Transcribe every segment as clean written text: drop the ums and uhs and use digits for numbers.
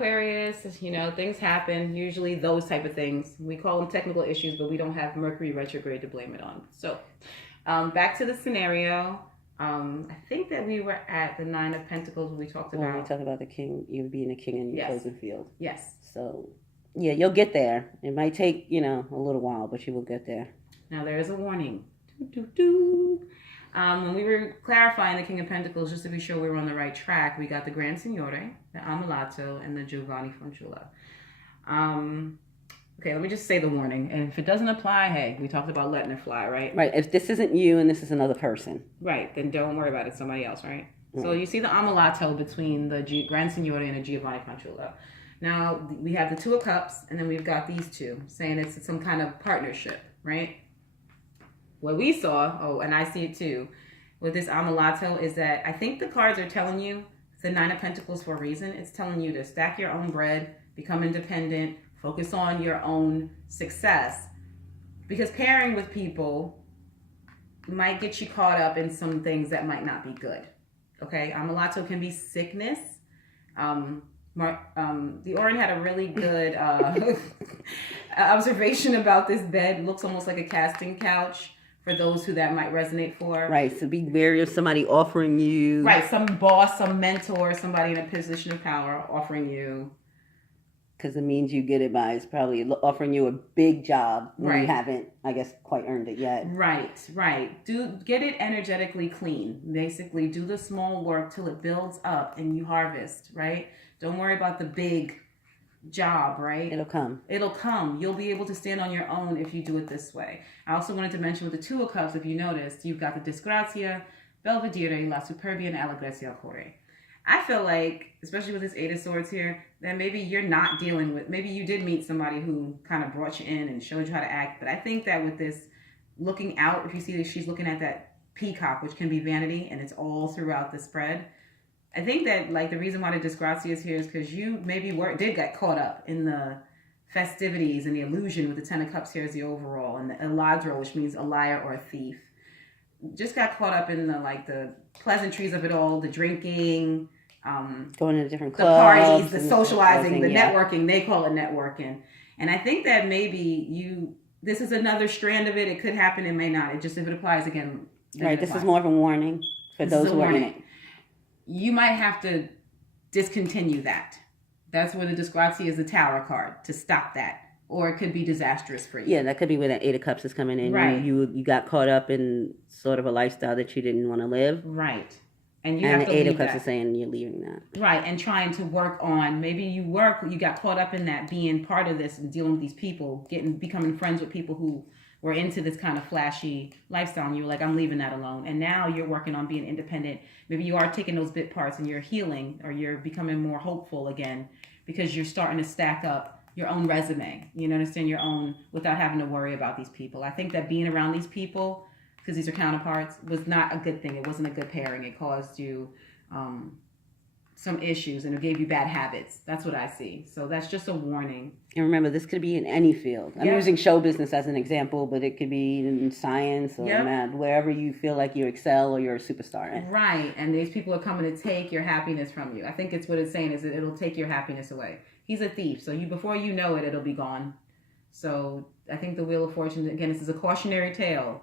Aquarius, things happen. Usually those type of things. We call them technical issues, but we don't have Mercury retrograde to blame it on. So, back to the scenario. I think that we were at the Nine of Pentacles when we talked When about. we talk about the king, you being a king in your Yes. chosen field. Yes. So, yeah, you'll get there. It might take, a little while, but you will get there. Now, there is a warning. When we were clarifying the King of Pentacles, just to be sure we were on the right track, we got the Grand Signore, the Ammalato, and the Giovanni Fanciulla. Okay, let me just say the warning. And if it doesn't apply, hey, we talked about letting it fly, right? Right. If this isn't you and this is another person. Right, then don't worry about it. It's somebody else, right? So you see the Ammalato between the Grand Signore and the Giovanni Fanciulla. Now, we have the Two of Cups, and then we've got these two, saying it's some kind of partnership, right? What we saw, and I see it too, with this Ammalato is that I think the cards are telling you, it's the Nine of Pentacles for a reason. It's telling you to stack your own bread, become independent, focus on your own success. Because pairing with people might get you caught up in some things that might not be good. Okay, Ammalato can be sickness. The Orin had a really good observation about this bed. It looks almost like a casting couch for those who that might resonate for. Right, so be wary of somebody offering you. Right, some boss, some mentor, somebody in a position of power offering you. Because the means you get it by is probably offering you a big job when you haven't, I guess, quite earned it yet. Right. Get it energetically clean. Basically, do the small work till it builds up and you harvest, right? Don't worry about the big job, right? It'll come. You'll be able to stand on your own if you do it this way. I also wanted to mention with the Two of Cups, if you noticed, you've got the Disgrazia, Belvedere, La Superbia, and Allegria al Cuore. I feel like, especially with this Eight of Swords here, that maybe you're not dealing with, maybe you did meet somebody who kind of brought you in and showed you how to act, but I think that with this looking out, if you see that she's looking at that peacock, which can be vanity, and it's all throughout the spread, I think that like the reason why the Disgrazia is here is because you maybe did get caught up in the festivities and the illusion with the Ten of Cups here as the overall, and the Eladro, which means a liar or a thief. Just got caught up in the pleasantries of it all, the drinking, going to different clubs, the parties, the socializing, the networking. They call it networking. And I think that maybe this is another strand of it. It could happen, it may not. It just, if it applies again. Right, this is more of a warning for those who are in it. You might have to discontinue that. That's where the Disgrazia is the Tower card, to stop that. Or it could be disastrous for you. Yeah, that could be where that Eight of Cups is coming in. Right. You got caught up in sort of a lifestyle that you didn't want to live. Right. And the Eight of Cups is saying you're leaving that. Right, and trying to work on, maybe you got caught up in that, being part of this and dealing with these people, becoming friends with people who were into this kind of flashy lifestyle, and you were like, I'm leaving that alone. And now you're working on being independent. Maybe you are taking those bit parts and you're healing, or you're becoming more hopeful again because you're starting to stack up your own resume, understand, your own, without having to worry about these people. I think that being around these people, because these are counterparts, was not a good thing. It wasn't a good pairing. It caused you some issues, and it gave you bad habits. That's what I see. So that's just a warning. And remember, this could be in any field. I'm using show business as an example, but it could be in science or math, wherever you feel like you excel or you're a superstar in. Right, and these people are coming to take your happiness from you. I think it's what it's saying is that it'll take your happiness away. He's a thief, so before you know it, it'll be gone. So I think the Wheel of Fortune, again, this is a cautionary tale.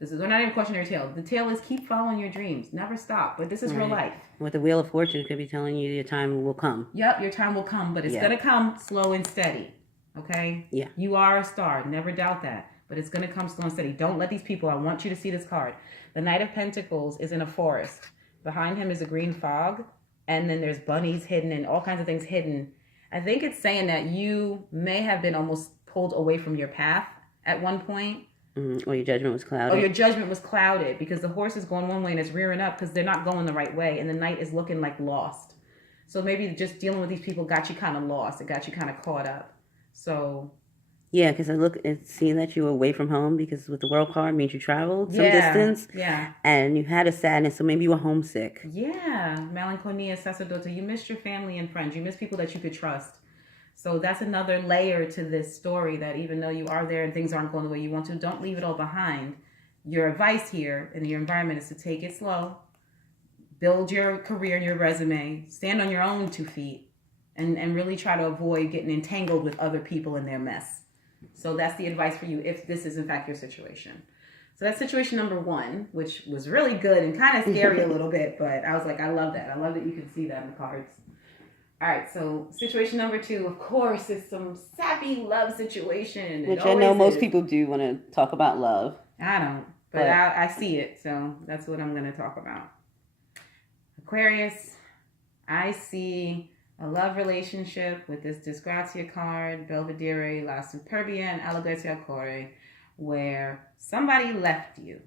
Or not even a cautionary tale. The tale is keep following your dreams. Never stop. But this is real life. With the Wheel of Fortune, it could be telling you your time will come. Yep, your time will come, but it's going to come slow and steady. Okay? Yeah. You are a star. Never doubt that. But it's going to come slow and steady. Don't let these people, I want you to see this card. The Knight of Pentacles is in a forest. Behind him is a green fog. And then there's bunnies hidden and all kinds of things hidden. I think it's saying that you may have been almost pulled away from your path at one point. Or your judgment was clouded. Or your judgment was clouded because the horse is going one way and it's rearing up because they're not going the right way. And the knight is looking like lost. So maybe just dealing with these people got you kind of lost. It got you kind of caught up. So... Yeah, because I look and see that you were away from home because with the world card means you traveled some distance. Yeah. And you had a sadness, so maybe you were homesick. Yeah. Melancholia, sacerdote. You missed your family and friends. You missed people that you could trust. So that's another layer to this story, that even though you are there and things aren't going the way you want to, don't leave it all behind. Your advice here in your environment is to take it slow, build your career and your resume, stand on your own 2 feet, and really try to avoid getting entangled with other people in their mess. So that's the advice for you if this is in fact your situation. So that's situation number 1, which was really good and kind of scary a little bit, but I was like, I love that. I love that you can see that in the cards. All right, so situation number 2, of course, is some sappy love situation. Which I know most people do want to talk about love. I don't, but I see it, so that's what I'm going to talk about. Aquarius, I see a love relationship with this Disgrazia card, Belvedere, La Superbia, and Allegretto al Cuore, where somebody left you.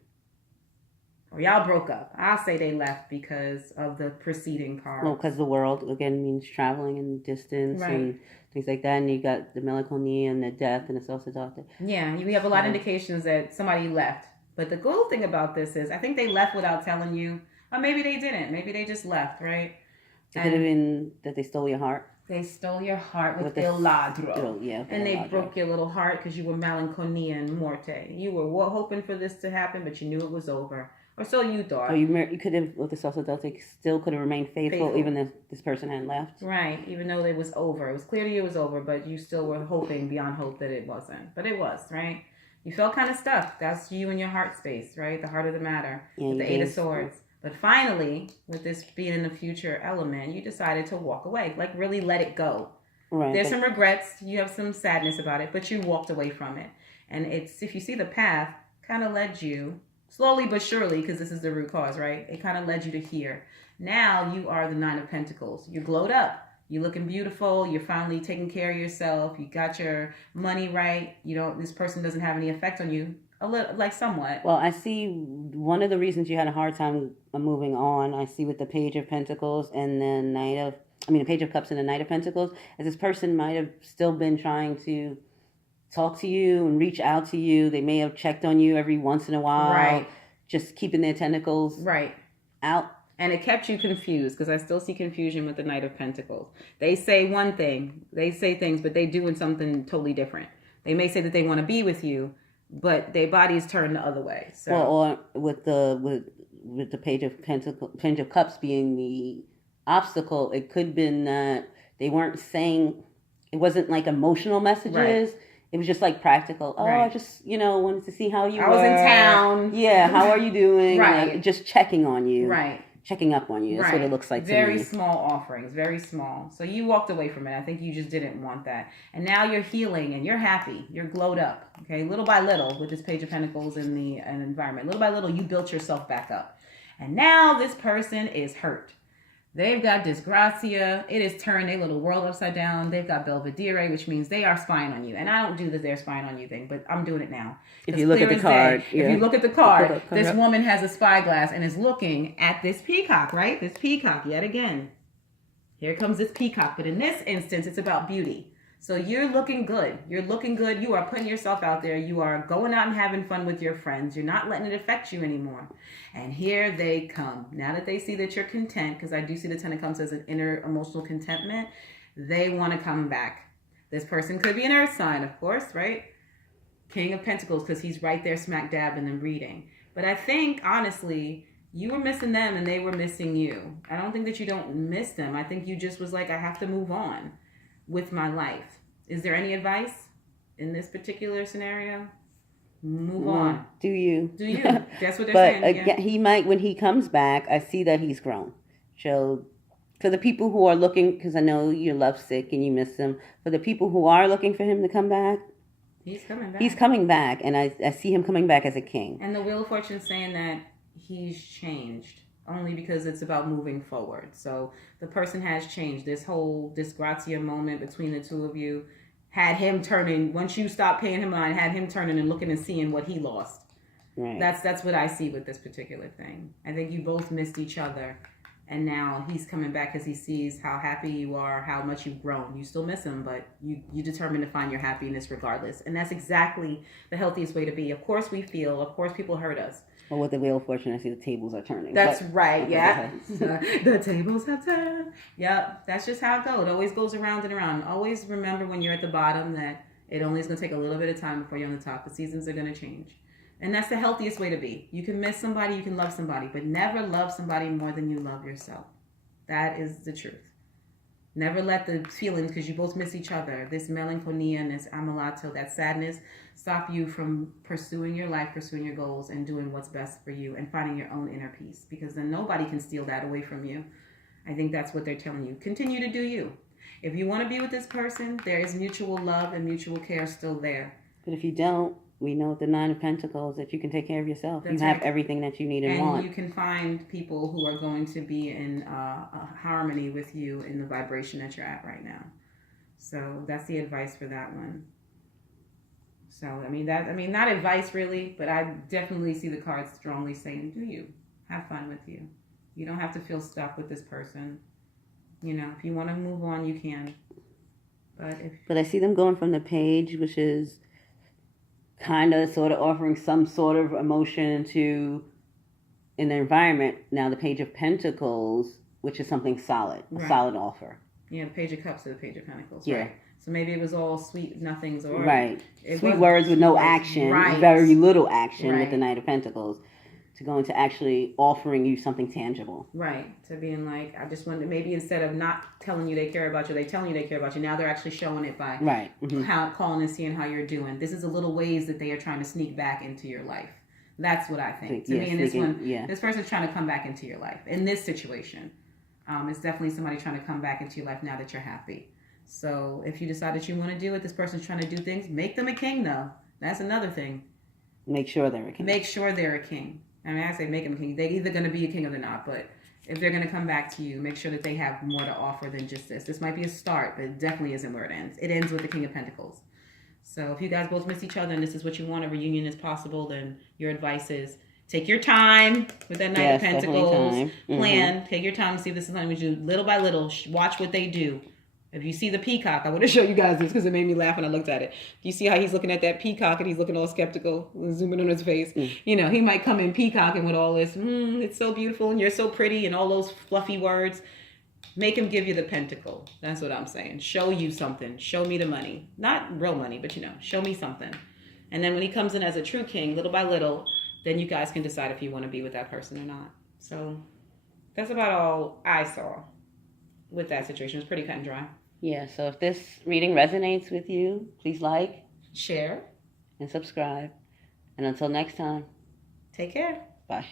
Or y'all broke up. I'll say they left because of the preceding card. Well, because the world, again, means traveling and distance and things like that. And you got the melancholia and the death and the self-seductive. Yeah, we have a lot of indications that somebody left. But the cool thing about this is I think they left without telling you. Or maybe they didn't. Maybe they just left, right? It could have been that they stole your heart. They stole your heart with Il Ladro. Yeah, and they broke your little heart because you were melancholia and morte. You were hoping for this to happen, but you knew it was over. Or so you thought. Or you could have, with the self-seductive, still could have remained faithful even if this person had left. Right, even though it was over. It was clear to you it was over, but you still were hoping beyond hope that it wasn't. But it was, right? You felt kind of stuck. That's you and your heart space, right? The heart of the matter. Yeah, with the 8 of Swords. But finally, with this being in the future element, you decided to walk away. Like, really let it go. Right. There's some regrets. You have some sadness about it, but you walked away from it. And it's, if you see the path, kind of led you, slowly but surely, because this is the root cause, right? It kind of led you to here. Now you are the 9 of Pentacles. You're glowed up. You're looking beautiful. You're finally taking care of yourself. You got your money right. You don't, this person doesn't have any effect on you. A little, like somewhat. Well, I see one of the reasons you had a hard time moving on. I see with the Page of Pentacles and the the Page of Cups and the Knight of Pentacles, as this person might have still been trying to talk to you and reach out to you. They may have checked on you every once in a while, right? Just keeping their tentacles out. And it kept you confused because I still see confusion with the Knight of Pentacles. They say one thing, they say things, but they doing something totally different. They may say that they want to be with you, but their bodies turn the other way. So, or with the Page of Pentacles, Page of Cups being the obstacle, it could have been that they weren't saying. It wasn't like emotional messages. Right. It was just like practical. Oh, I just wanted to see how you were. I was in town. Yeah, how are you doing? Right. Like, just checking on you. Right. Checking up on you. That's what it looks like to me. Very small offerings. Very small. So you walked away from it. I think you just didn't want that. And now you're healing and you're happy. You're glowed up. Okay. Little by little with this Page of Pentacles in the environment. Little by little you built yourself back up. And now this person is hurt. They've got Disgrazia. It is turned their little world upside down. They've got Belvedere, which means they are spying on you. And I don't do the they're spying on you thing, but I'm doing it now. If you look at the card. If you look at the card, this woman has a spyglass and is looking at this peacock, right? This peacock yet again. Here comes this peacock. But in this instance, it's about beauty. So you're looking good. You're looking good. You are putting yourself out there. You are going out and having fun with your friends. You're not letting it affect you anymore. And here they come. Now that they see that you're content, because I do see the Ten of Cups as an inner emotional contentment, they want to come back. This person could be an earth sign, of course, right? King of Pentacles, because he's right there smack dab in the reading. But I think, honestly, you were missing them and they were missing you. I don't think that you don't miss them. I think you just was like, I have to move on with my life. Is there any advice in this particular scenario? Move on. Do you? That's what they're but saying. But again, he might, when he comes back, I see that he's grown. So for the people who are looking, because I know you're lovesick and you miss him, for the people who are looking for him to come back, he's coming back. He's coming back, and I see him coming back as a king. And the Wheel of Fortune saying that he's changed. Only because it's about moving forward. So the person has changed. This whole Disgrazia moment between the two of you had him turning. Once you stopped paying him mind, had him turning and looking and seeing what he lost. Right. That's what I see with this particular thing. I think you both missed each other. And now he's coming back because he sees how happy you are, how much you've grown. You still miss him, but you determine to find your happiness regardless. And that's exactly the healthiest way to be. Of course we feel. Of course people hurt us. Well, with the Wheel of Fortune, I see the tables are turning. That's right, yeah. The tables have turned. Yep, that's just how it goes. It always goes around and around. Always remember when you're at the bottom that it only is going to take a little bit of time before you're on the top. The seasons are going to change. And that's the healthiest way to be. You can miss somebody, you can love somebody, but never love somebody more than you love yourself. That is the truth. Never let the feelings, because you both miss each other, this melancholia and this amalato, that sadness, stop you from pursuing your life, pursuing your goals, and doing what's best for you and finding your own inner peace, because then nobody can steal that away from you. I think that's what they're telling you. Continue to do you. If you want to be with this person, there is mutual love and mutual care still there. But if you don't, we know with the Nine of Pentacles that you can take care of yourself. That's you have right. everything that you need and want. And you can find people who are going to be in harmony with you in the vibration that you're at right now. So that's the advice for that one. So, not advice really, but I definitely see the cards strongly saying, do you. Have fun with you. You don't have to feel stuck with this person. If you want to move on, you can. But I see them going from the Page, which is kind of sort of offering some sort of emotion in the environment. Now the Page of Pentacles, which is something solid, a solid offer. Yeah, the Page of Cups to the Page of Pentacles. Yeah. Right. So maybe it was all sweet nothings, or right. Sweet words with no action, right. Very little action with the Knight of Pentacles, to go into actually offering you something tangible. Right. To being like, I just wanted, maybe instead of not telling you they care about you, they telling you they care about you. Now they're actually showing it by how calling and seeing how you're doing. This is the little ways that they are trying to sneak back into your life. That's what I think. To me, in this one, this person's trying to come back into your life. In this situation, it's definitely somebody trying to come back into your life now that you're happy. So if you decide that you want to do it, this person's trying to do things, make them a king, though. That's another thing. Make sure they're a king. Make sure they're a king. I say make them a king. They're either going to be a king or they're not. But if they're going to come back to you, make sure that they have more to offer than just this. This might be a start, but it definitely isn't where it ends. It ends with the King of Pentacles. So if you guys both miss each other and this is what you want, a reunion is possible, then your advice is take your time with that Knight of Pentacles. Plan. Take your time to see if this is something you do little by little. Watch what they do. If you see the peacock, I want to show you guys this because it made me laugh when I looked at it. You see how he's looking at that peacock and he's looking all skeptical, zooming on his face. He might come in peacocking with all this, it's so beautiful and you're so pretty and all those fluffy words. Make him give you the pentacle. That's what I'm saying. Show you something. Show me the money. Not real money, but show me something. And then when he comes in as a true king, little by little, then you guys can decide if you want to be with that person or not. So that's about all I saw with that situation. It's pretty cut and dry. Yeah, so if this reading resonates with you, please like, share, and subscribe. And until next time, take care. Bye.